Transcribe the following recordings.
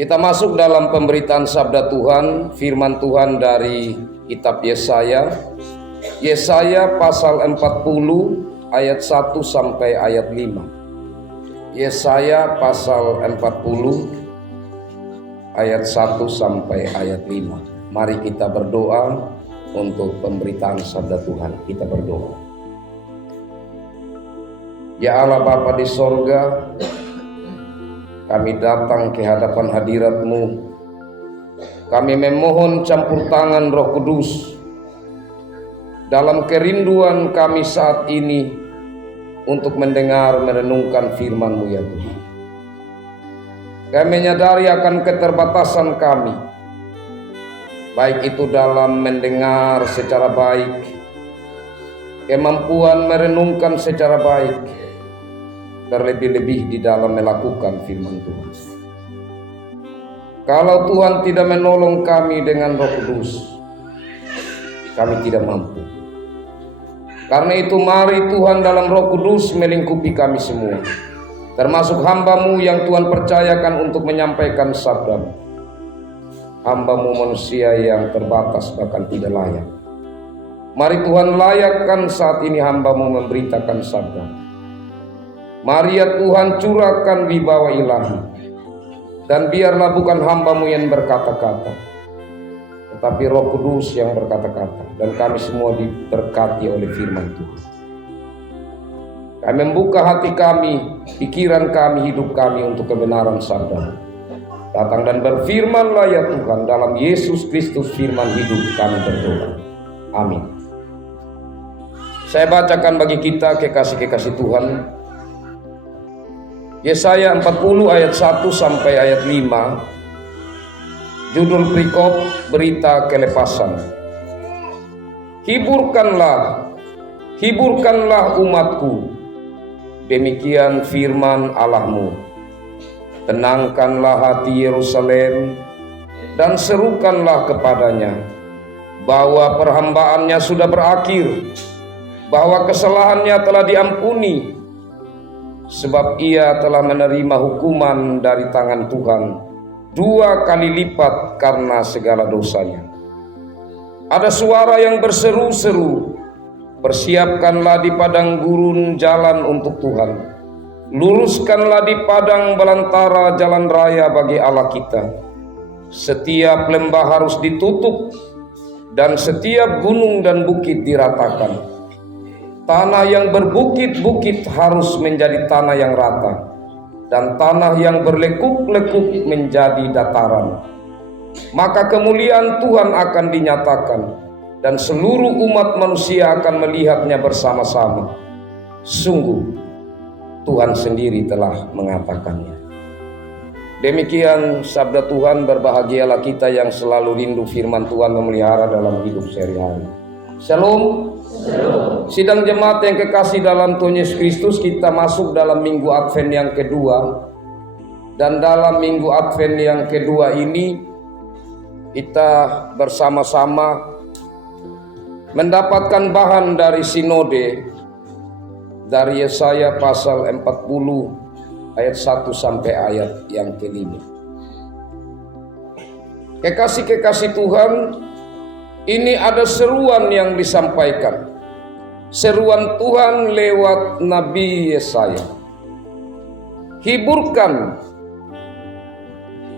Kita masuk dalam pemberitaan sabda Tuhan, firman Tuhan dari kitab Yesaya. Yesaya pasal 40 ayat 1 sampai ayat 5. Yesaya pasal 40 ayat 1 sampai ayat 5. Mari kita berdoa untuk pemberitaan sabda Tuhan. Kita berdoa. Ya Allah Bapa di sorga, kami datang ke hadapan hadirat-Mu. Kami memohon campur tangan Roh Kudus dalam kerinduan kami saat ini untuk mendengar merenungkan firman-Mu ya Tuhan. Kami menyadari akan keterbatasan kami, baik itu dalam mendengar secara baik, kemampuan merenungkan secara baik, terlebih-lebih di dalam melakukan firman Tuhan. Kalau Tuhan tidak menolong kami dengan Roh Kudus, kami tidak mampu. Karena itu mari Tuhan dalam Roh Kudus melingkupi kami semua, termasuk hamba-Mu yang Tuhan percayakan untuk menyampaikan sabda-Mu. Hamba-Mu manusia yang terbatas bahkan tidak layak. Mari Tuhan layakkan saat ini hamba-Mu memberitakan sabda. Mari ya Tuhan curahkan wibawa ilahi, dan biarlah bukan hamba-Mu yang berkata-kata, tetapi Roh Kudus yang berkata-kata, dan kami semua diberkati oleh firman Tuhan. Kami membuka hati kami, pikiran kami, hidup kami untuk kebenaran sabda. Datang dan berfirmanlah ya Tuhan, dalam Yesus Kristus firman hidup kami berdoa. Amin. Saya bacakan bagi kita kekasih-kekasih Tuhan, Yesaya 40 ayat 1 sampai ayat 5. Judul perikop berita kelepasan. Hiburkanlah umatku, demikian firman Allah-Mu. Tenangkanlah hati Yerusalem dan serukanlah kepadanya bahwa perhambaannya sudah berakhir, bahwa kesalahannya telah diampuni, sebab ia telah menerima hukuman dari tangan Tuhan 2 kali lipat karena segala dosanya. Ada suara yang berseru-seru, persiapkanlah di padang gurun jalan untuk Tuhan, luruskanlah di padang belantara jalan raya bagi Allah kita. Setiap lembah harus ditutup dan setiap gunung dan bukit diratakan. Tanah yang berbukit-bukit harus menjadi tanah yang rata, dan tanah yang berlekuk-lekuk menjadi dataran. Maka kemuliaan Tuhan akan dinyatakan, dan seluruh umat manusia akan melihatnya bersama-sama. Sungguh, Tuhan sendiri telah mengatakannya. Demikian sabda Tuhan. Berbahagialah kita yang selalu rindu firman Tuhan memelihara dalam hidup sehari-hari. Shalom. Sidang jemaat yang kekasih dalam Tuhan Yesus Kristus, kita masuk dalam minggu Advent yang kedua. Dan dalam minggu Advent yang kedua ini, kita bersama-sama mendapatkan bahan dari sinode dari Yesaya pasal 40 ayat 1 sampai ayat yang kelima. Kekasih-kekasih Tuhan, ini ada seruan yang disampaikan. Seruan Tuhan lewat Nabi Yesaya. Hiburkan.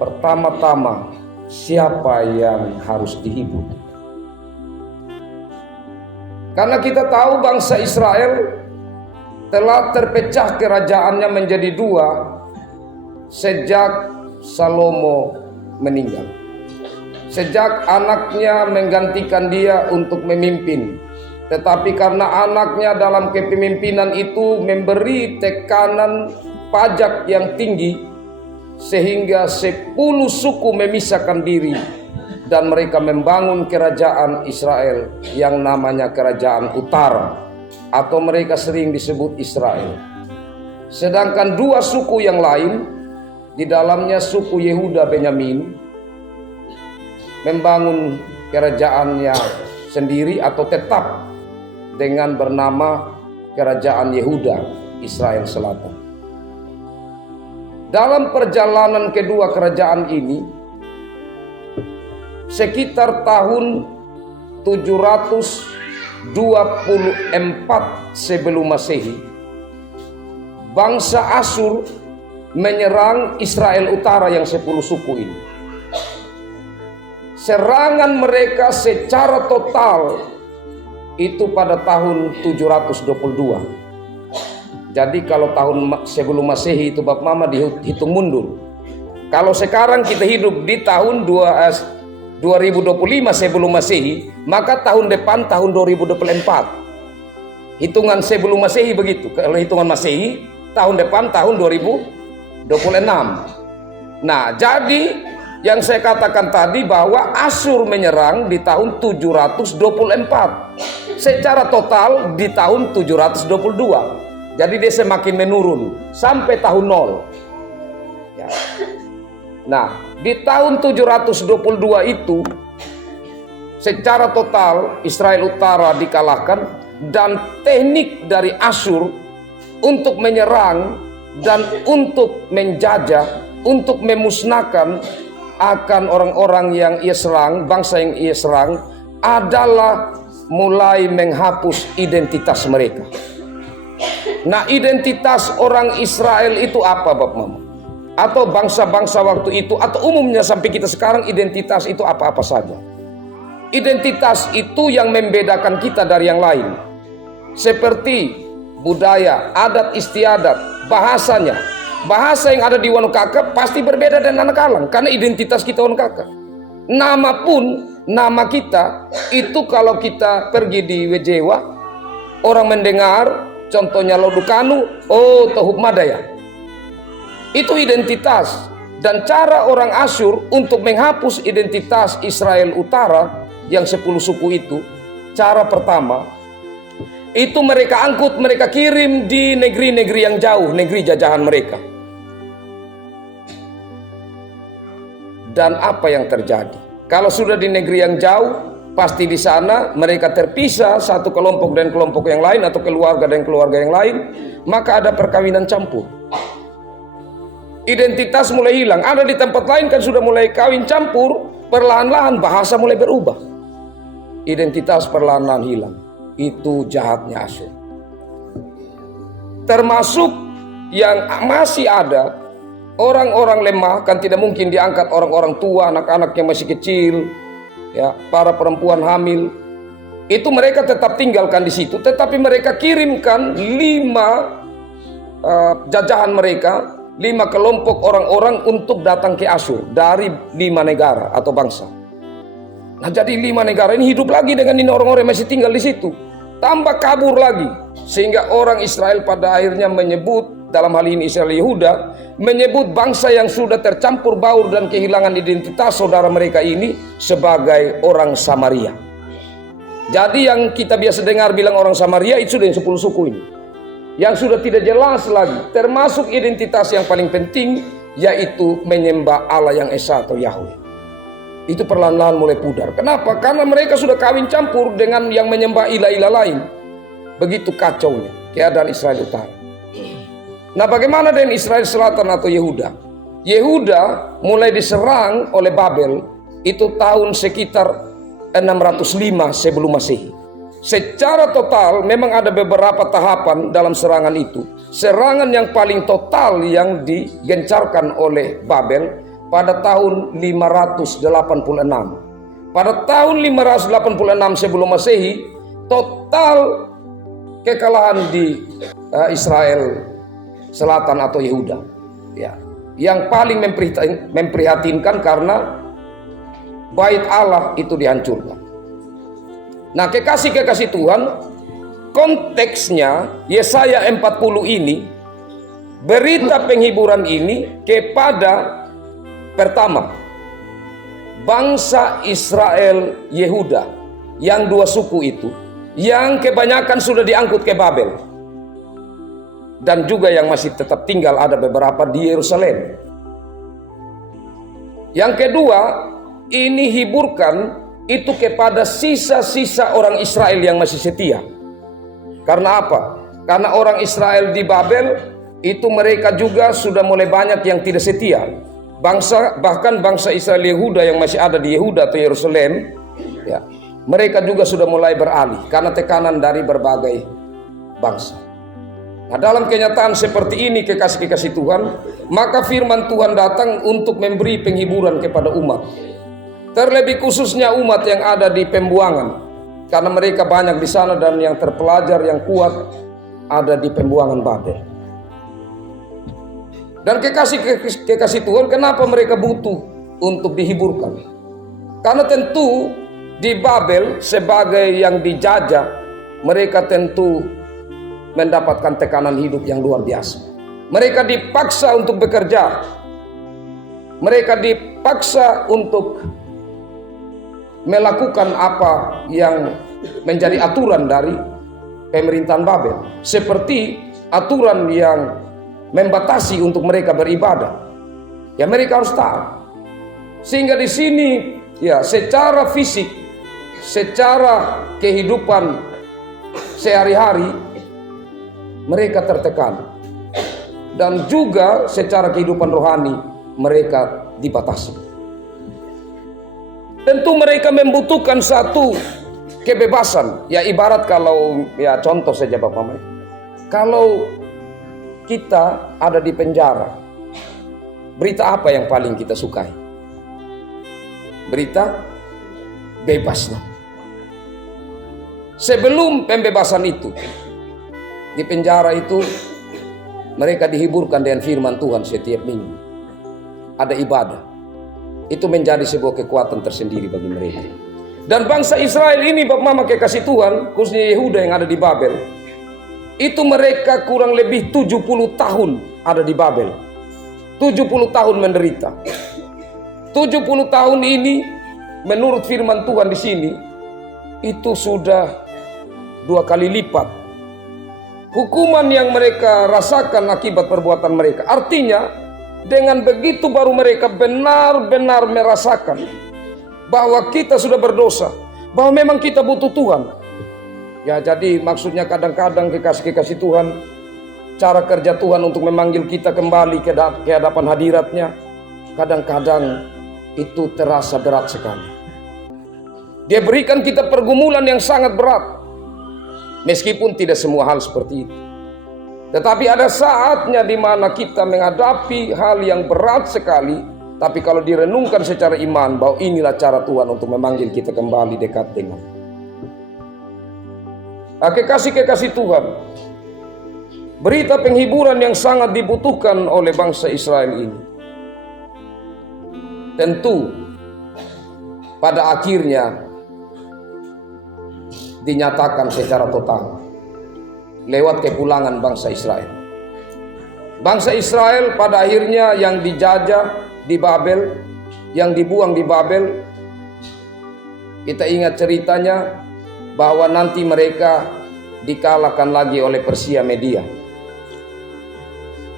Pertama-tama, siapa yang harus dihibur? Karena kita tahu bangsa Israel telah terpecah kerajaannya menjadi 2 sejak Salomo meninggal. Sejak anaknya menggantikan dia untuk memimpin. Tetapi karena anaknya dalam kepemimpinan itu memberi tekanan pajak yang tinggi, sehingga 10 suku memisahkan diri dan mereka membangun kerajaan Israel yang namanya Kerajaan Utara, atau mereka sering disebut Israel. Sedangkan 2 suku yang lain, di dalamnya suku Yehuda Benyamin, membangun kerajaannya sendiri atau tetap dengan bernama Kerajaan Yehuda Israel Selatan. Dalam perjalanan kedua kerajaan ini, sekitar tahun 724 sebelum Masehi, bangsa Asyur menyerang Israel Utara yang 10 suku ini. Serangan mereka secara total itu pada tahun 722. Jadi kalau tahun sebelum Masehi itu Bapak Mama dihitung mundur. Kalau sekarang kita hidup di tahun 2025 sebelum Masehi, maka tahun depan tahun 2024. Hitungan sebelum Masehi begitu. Kalau hitungan Masehi, tahun depan tahun 2026. Nah, jadi yang saya katakan tadi bahwa Asyur menyerang di tahun 724. Secara total di tahun 722. Jadi dia semakin menurun sampai tahun 0. Ya. Nah, di tahun 722 itu secara total Israel Utara dikalahkan, dan teknik dari Asyur untuk menyerang dan untuk menjajah, untuk memusnahkan akan orang-orang yang ia serang, bangsa yang ia serang, adalah mulai menghapus identitas mereka. Nah, identitas orang Israel itu apa Bapak Mama? Atau bangsa-bangsa waktu itu, atau umumnya sampai kita sekarang, identitas itu apa-apa saja. Identitas itu yang membedakan kita dari yang lain. Seperti budaya, adat istiadat, bahasanya. Bahasa yang ada di Wanukaka pasti berbeda dengan anak Alang, karena identitas kita Wanukaka. Nama pun, nama kita itu kalau kita pergi di Wejewa, orang mendengar, contohnya Lodukanu, oh Tohuk Madaya. Itu identitas. Dan cara orang Asyur untuk menghapus identitas Israel Utara yang 10 suku itu, cara pertama, itu mereka angkut, mereka kirim di negeri-negeri yang jauh, negeri jajahan mereka. Dan apa yang terjadi? Kalau sudah di negeri yang jauh, pasti di sana mereka terpisah, satu kelompok dan kelompok yang lain, atau keluarga dan keluarga yang lain, maka ada perkawinan campur. Identitas mulai hilang. Ada di tempat lain kan sudah mulai kawin campur, perlahan-lahan bahasa mulai berubah. Identitas perlahan-lahan hilang. Itu jahatnya Asyur. Termasuk yang masih ada, orang-orang lemah, kan tidak mungkin diangkat orang-orang tua, anak-anak yang masih kecil, ya, para perempuan hamil. Itu mereka tetap tinggalkan di situ, tetapi mereka kirimkan 5 jajahan mereka, 5 kelompok orang-orang untuk datang ke Asyur dari 5 negara atau bangsa. Nah, jadi 5 negara ini hidup lagi dengan ini orang-orang yang masih tinggal di situ. Tambah kabur lagi, sehingga orang Israel pada akhirnya menyebut, dalam hal ini Israel Yehuda, menyebut bangsa yang sudah tercampur baur dan kehilangan identitas saudara mereka ini sebagai orang Samaria. Jadi yang kita biasa dengar bilang orang Samaria itu sudah yang 10 suku ini, yang sudah tidak jelas lagi, termasuk identitas yang paling penting, yaitu menyembah Allah yang Esa atau Yahweh. Itu perlahan-lahan mulai pudar. Kenapa? Karena mereka sudah kawin campur dengan yang menyembah ilah-ilah lain. Begitu kacaunya keadaan Israel Utara. Nah, bagaimana dengan Israel Selatan atau Yehuda? Yehuda mulai diserang oleh Babel itu tahun sekitar 605 sebelum Masehi. Secara total memang ada beberapa tahapan dalam serangan itu. Serangan yang paling total yang digencarkan oleh Babel pada tahun 586. Pada tahun 586 sebelum Masehi, total kekalahan di Israel Selatan atau Yehuda. Ya, yang paling memprihatinkan karena bait Allah itu dihancurkan. Nah, kekasih-kekasih Tuhan, konteksnya Yesaya 40 ini, berita penghiburan ini kepada pertama, bangsa Israel Yehuda yang 2 suku itu, yang kebanyakan sudah diangkut ke Babel, dan juga yang masih tetap tinggal ada beberapa di Yerusalem. Yang kedua, ini hiburkan itu kepada sisa-sisa orang Israel yang masih setia. Karena apa? Karena orang Israel di Babel itu mereka juga sudah mulai banyak yang tidak setia. Bahkan bangsa Israel Yehuda yang masih ada di Yehuda atau Yerusalem, ya, mereka juga sudah mulai beralih karena tekanan dari berbagai bangsa. Nah, dalam kenyataan seperti ini kekasih-kekasih Tuhan, maka firman Tuhan datang untuk memberi penghiburan kepada umat. Terlebih khususnya umat yang ada di pembuangan, karena mereka banyak di sana dan yang terpelajar yang kuat ada di pembuangan Babel. Dan kekasih Tuhan, kenapa mereka butuh untuk dihiburkan? Karena tentu di Babel sebagai yang dijajah, mereka tentu mendapatkan tekanan hidup yang luar biasa. Mereka dipaksa untuk bekerja. Mereka dipaksa untuk melakukan apa yang menjadi aturan dari pemerintahan Babel. Seperti aturan yang membatasi untuk mereka beribadah. Ya, mereka harus taat. Sehingga di sini ya secara fisik, secara kehidupan sehari-hari mereka tertekan. Dan juga secara kehidupan rohani mereka dibatasi. Tentu mereka membutuhkan satu kebebasan. Ya ibarat kalau ya contoh saja Bapak Mama. Kalau kita ada di penjara, berita apa yang paling kita sukai? Berita bebas. Sebelum pembebasan itu, di penjara itu mereka dihiburkan dengan firman Tuhan setiap minggu. Ada ibadah. Itu menjadi sebuah kekuatan tersendiri bagi mereka. Dan bangsa Israel ini Bapak Mama kekasih Tuhan, khususnya Yehuda yang ada di Babel, itu mereka kurang lebih 70 tahun ada di Babel. 70 tahun menderita. 70 tahun ini menurut firman Tuhan di sini itu sudah 2 kali lipat hukuman yang mereka rasakan akibat perbuatan mereka. Artinya dengan begitu baru mereka benar-benar merasakan bahwa kita sudah berdosa, bahwa memang kita butuh Tuhan. Ya, jadi maksudnya kadang-kadang kekasih-kekasih Tuhan, cara kerja Tuhan untuk memanggil kita kembali ke hadapan hadiratnya, kadang-kadang itu terasa berat sekali. Dia berikan kita pergumulan yang sangat berat. Meskipun tidak semua hal seperti itu. Tetapi ada saatnya di mana kita menghadapi hal yang berat sekali, tapi kalau direnungkan secara iman bahwa inilah cara Tuhan untuk memanggil kita kembali dekat dengan. Kekasih-kekasih Tuhan, berita penghiburan yang sangat dibutuhkan oleh bangsa Israel ini tentu pada akhirnya dinyatakan secara total lewat kepulangan bangsa Israel. Bangsa Israel pada akhirnya yang dijajah di Babel, yang dibuang di Babel, kita ingat ceritanya bahwa nanti mereka dikalahkan lagi oleh Persia Media.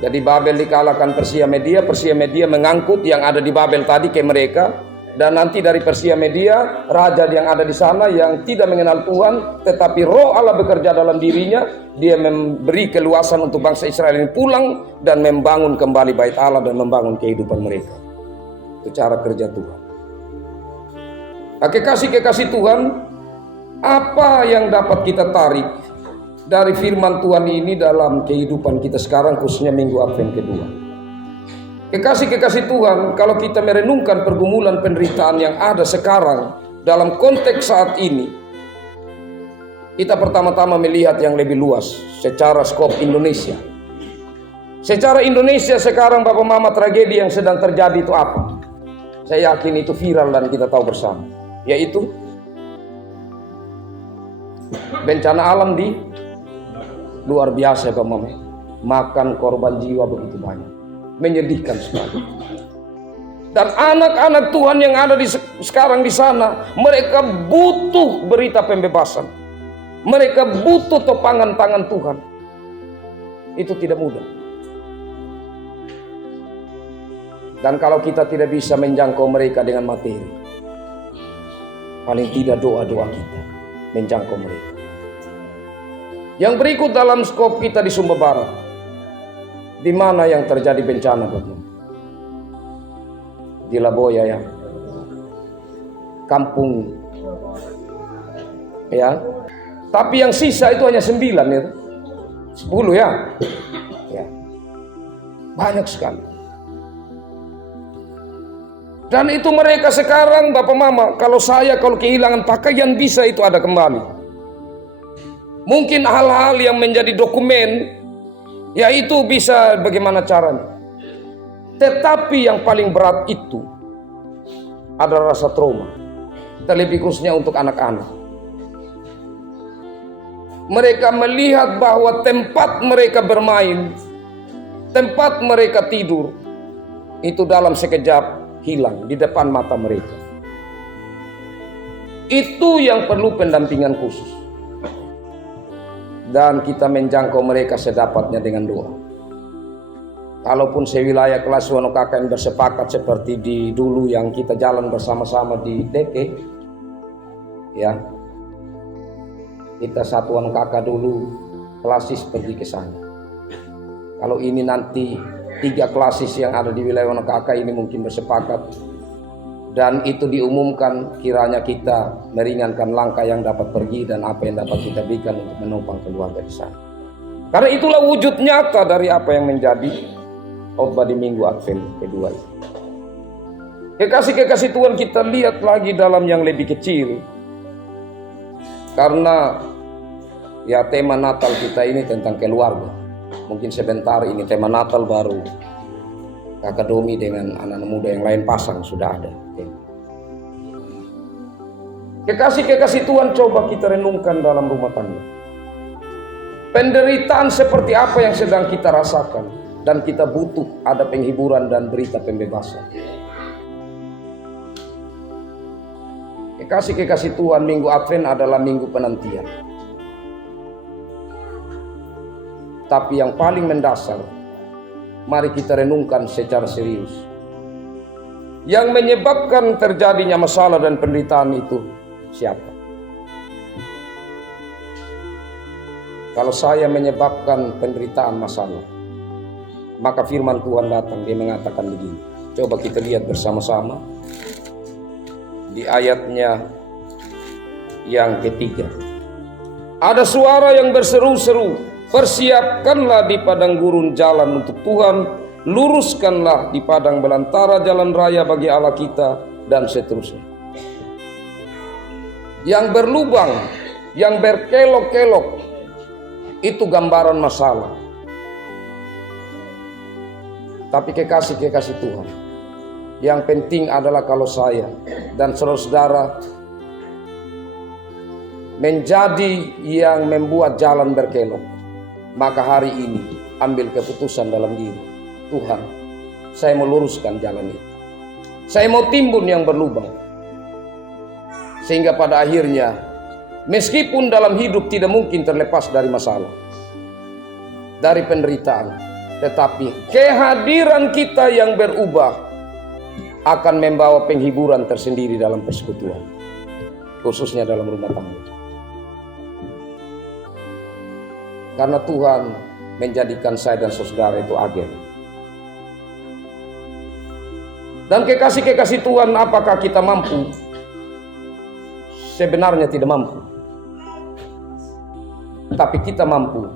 Jadi Babel dikalahkan Persia Media mengangkut yang ada di Babel tadi ke mereka, dan nanti dari Persia Media, raja yang ada di sana yang tidak mengenal Tuhan, tetapi roh Allah bekerja dalam dirinya, dia memberi keluasan untuk bangsa Israel ini pulang dan membangun kembali bait Allah dan membangun kehidupan mereka. Itu cara kerja Tuhan. Kekasih-kekasih Tuhan, apa yang dapat kita tarik dari firman Tuhan ini dalam kehidupan kita sekarang, khususnya Minggu Advent kedua? Kekasih-kekasih Tuhan, kalau kita merenungkan pergumulan penderitaan yang ada sekarang dalam konteks saat ini, kita pertama-tama melihat yang lebih luas secara skop Indonesia. Secara Indonesia sekarang Bapak Mama, tragedi yang sedang terjadi itu apa? Saya yakin itu viral dan kita tahu bersama, yaitu bencana alam di luar biasa Bapak Mama. Makan korban jiwa begitu banyak. Menyedihkan sekali. Dan anak-anak Tuhan yang ada sekarang di sana, mereka butuh berita pembebasan. Mereka butuh topangan tangan Tuhan. Itu tidak mudah. Dan kalau kita tidak bisa menjangkau mereka dengan materi, paling tidak doa-doa kita menjangkau mereka. Yang berikut dalam skop kita di Sumba Barat, Di mana yang terjadi bencana, Bapak? Di Laboya ya. Kampung. Ya. Tapi yang sisa itu hanya 9 ya. 10 ya. Ya. Banyak sekali. Dan itu mereka sekarang, Bapak Mama, kalau kehilangan pakaian bisa itu ada kembali. Mungkin hal-hal yang menjadi dokumen, ya itu bisa bagaimana caranya. Tetapi yang paling berat itu adalah rasa trauma. Terlebih khususnya untuk anak-anak. Mereka melihat bahwa tempat mereka bermain, tempat mereka tidur, itu dalam sekejap hilang di depan mata mereka. Itu yang perlu pendampingan khusus. Dan kita menjangkau mereka sedapatnya dengan doa. Kalaupun sewilayah kelas Wano KKN bersepakat seperti di dulu yang kita jalan bersama-sama di DK, ya, kita satuan kakak dulu klasis pergi ke sana. Kalau ini nanti 3 klasis yang ada di wilayah Wano KK ini mungkin bersepakat dan itu diumumkan, kiranya kita meringankan langkah yang dapat pergi dan apa yang dapat kita berikan untuk menopang keluarga di sana. Karena itulah wujud nyata dari apa yang menjadi khotbah di Minggu Advent kedua ini. Kekasih-kekasih Tuhan, kita lihat lagi dalam yang lebih kecil. Karena ya tema Natal kita ini tentang keluarga. Mungkin sebentar ini tema Natal baru Kakak Domi dengan anak-anak muda yang lain pasang sudah ada. Kekasih-kekasih Tuhan, coba kita renungkan dalam rumah tangga. Penderitaan seperti apa yang sedang kita rasakan dan kita butuh ada penghiburan dan berita pembebasan. Kekasih-kekasih Tuhan, Minggu Advent adalah minggu penantian. Tapi yang paling mendasar, mari kita renungkan secara serius. Yang menyebabkan terjadinya masalah dan penderitaan itu siapa? Kalau saya menyebabkan penderitaan masalah, maka firman Tuhan datang, dia mengatakan begini. Coba kita lihat bersama-sama di ayatnya yang ketiga. Ada suara yang berseru-seru, persiapkanlah di padang gurun jalan untuk Tuhan, luruskanlah di padang belantara jalan raya bagi Allah kita, dan seterusnya. Yang berlubang, yang berkelok-kelok, itu gambaran masalah. Tapi kekasih-kekasih Tuhan, yang penting adalah kalau saya dan saudara-saudara menjadi yang membuat jalan berkelok, maka hari ini ambil keputusan dalam diri. Tuhan, saya mau luruskan jalan itu. Saya mau timbun yang berlubang. Sehingga pada akhirnya, meskipun dalam hidup tidak mungkin terlepas dari masalah, dari penderitaan, tetapi kehadiran kita yang berubah akan membawa penghiburan tersendiri dalam persekutuan, khususnya dalam rumah tangga. Karena Tuhan menjadikan saya dan saudara itu agen. Dan kekasih-kekasih Tuhan, apakah kita mampu? Sebenarnya tidak mampu. Tapi kita mampu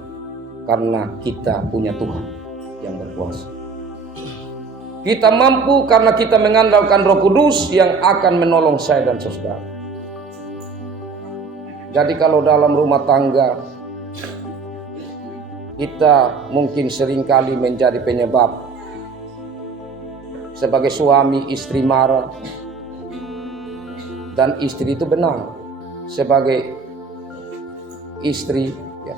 karena kita punya Tuhan yang berkuasa. Kita mampu karena kita mengandalkan Roh Kudus yang akan menolong saya dan saudara. Jadi kalau dalam rumah tangga kita mungkin seringkali menjadi penyebab. Sebagai suami, istri marah. Dan istri itu benar. Sebagai istri, ya,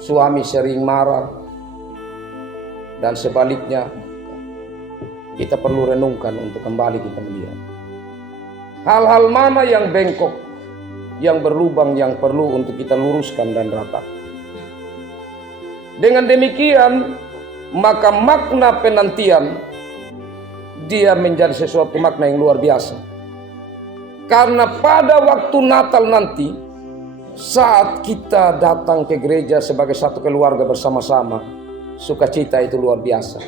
suami sering marah. Dan sebaliknya, kita perlu renungkan untuk kembali kita melihat. Hal-hal mana yang bengkok, yang berlubang, yang perlu untuk kita luruskan dan rata. Dengan demikian, maka makna penantian dia menjadi sesuatu makna yang luar biasa. Karena pada waktu Natal nanti, saat kita datang ke gereja sebagai satu keluarga bersama-sama, sukacita itu luar biasa.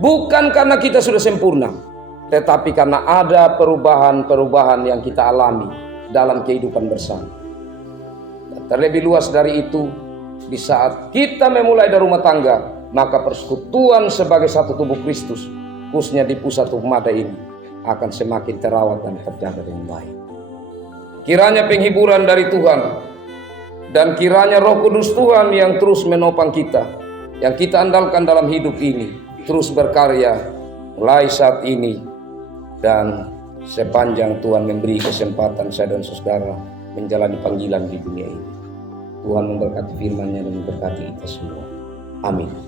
Bukan karena kita sudah sempurna, tetapi karena ada perubahan-perubahan yang kita alami dalam kehidupan bersama. Dan terlebih luas dari itu, di saat kita memulai dari rumah tangga, maka persekutuan sebagai satu tubuh Kristus, khususnya di pusat umat ini, akan semakin terawat dan terjaga dengan baik. Kiranya penghiburan dari Tuhan dan kiranya Roh Kudus Tuhan yang terus menopang kita, yang kita andalkan dalam hidup ini, terus berkarya mulai saat ini dan sepanjang Tuhan memberi kesempatan saya dan saudara menjalani panggilan di dunia ini. Tuhan memberkati firman-Nya dan memberkati kita semua. Amin.